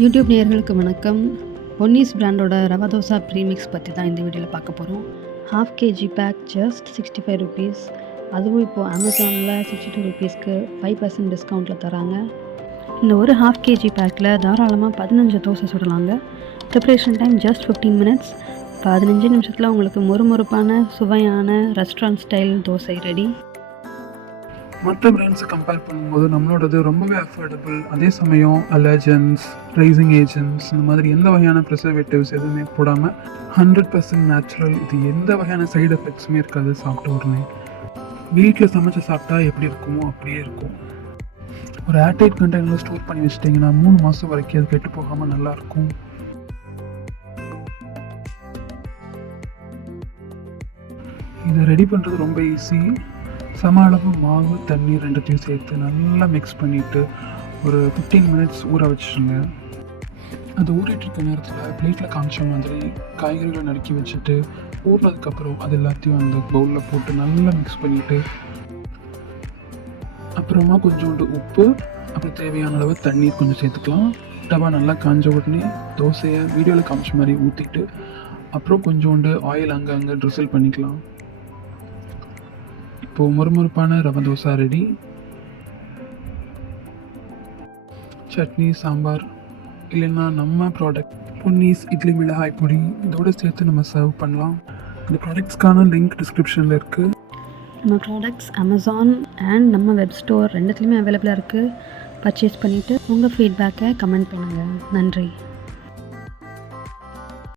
YouTube நேயர்களுக்கு வணக்கம். பொன்னிஸ் பிராண்டோட ரவா தோசா ப்ரீமிக்ஸ் பற்றி தான் இந்த வீடியோவில் பார்க்க போகிறோம். 1/2 kg பேக் ஜஸ்ட் 65 ருபீஸ். அதுவும் இப்போது அமேசானில் 62 ருபீஸ்க்கு 5% டிஸ்கவுண்ட்டில் தராங்க. இந்த ஒரு 1/2 kg பேக்கில் தாராளமாக 15 தோசை சுடலாங்க. Preparation time just 15 minutes. 15 நிமிஷத்தில் உங்களுக்கு மொறுமொறுப்பான சுவையான ரெஸ்டாரண்ட் ஸ்டைல் தோசை ரெடி. மற்ற பிராண்ட்ஸை கம்பேர் பண்ணும்போது நம்மளோடது ரொம்பவே அஃபோர்டபுள். அதே சமயம் அலர்ஜன்ஸ், ரைசிங் ஏஜென்ட்ஸ் இந்த மாதிரி எந்த வகையான ப்ரிசர்வேட்டிவ்ஸ் எதுவுமே போடாமல் 100% நேச்சுரல். இது எந்த வகையான சைடு எஃபெக்ட்ஸுமே இருக்காது. சாப்பிட்ட உடனே வீட்டில் சமைச்சு சாப்பிட்டா எப்படி இருக்குமோ அப்படியே இருக்கும். ஒரு ஏர்டைட் கண்டெய்னரில் ஸ்டோர் பண்ணி வச்சிட்டிங்கன்னா 3 மாதம் வரைக்கும் அது கெட்டு போகாமல் நல்லாயிருக்கும். இதை ரெடி பண்ணுறது ரொம்ப ஈஸி. சம அளவு மாவு, தண்ணி ரெண்டுத்தையும் சேர்த்து நல்லா மிக்ஸ் பண்ணிவிட்டு ஒரு 15 மினிட்ஸ் ஊற வச்சுருங்க. அது ஊறிட்டு இருக்க நேரத்தில் பிளேட்டில் காமிச்ச மாதிரி காய்கறிகளை நறுக்கி வச்சுட்டு ஊறினதுக்கப்புறம் அது எல்லாத்தையும் அந்த பவுலில் போட்டு நல்லா மிக்ஸ் பண்ணிவிட்டு அப்புறமா கொஞ்சோண்டு உப்பு, அப்புறம் தேவையான அளவு தண்ணீர் கொஞ்சம் சேர்த்துக்கலாம். டவா நல்லா காஞ்ச உடனே தோசையை வீடியோவில் காமிச்ச மாதிரி ஊற்றிட்டு அப்புறம் கொஞ்சோண்டு ஆயில் அங்கே ட்ரிசில் பண்ணிக்கலாம். இப்போது மொறுமொறுப்பான ரவா தோசை ரெடி. சட்னி, சாம்பார் இல்லைன்னா நம்ம ப்ராடக்ட் பொன்னிஸ் இட்லி மிளகாய் பொடி இதோடு சேர்த்து நம்ம சர்வ் பண்ணலாம். இந்த ப்ராடக்ட்ஸ்க்கான லிங்க் டிஸ்கிரிப்ஷனில் இருக்குது. நம்ம ப்ராடக்ட்ஸ் அமேசான் அண்ட் நம்ம வெப் ஸ்டோர் ரெண்டுத்துலேயுமே அவைலபிளாக இருக்குது. பர்ச்சேஸ் பண்ணிவிட்டு உங்கள் ஃபீட்பேக்கை கமெண்ட் பண்ணுங்கள். நன்றி.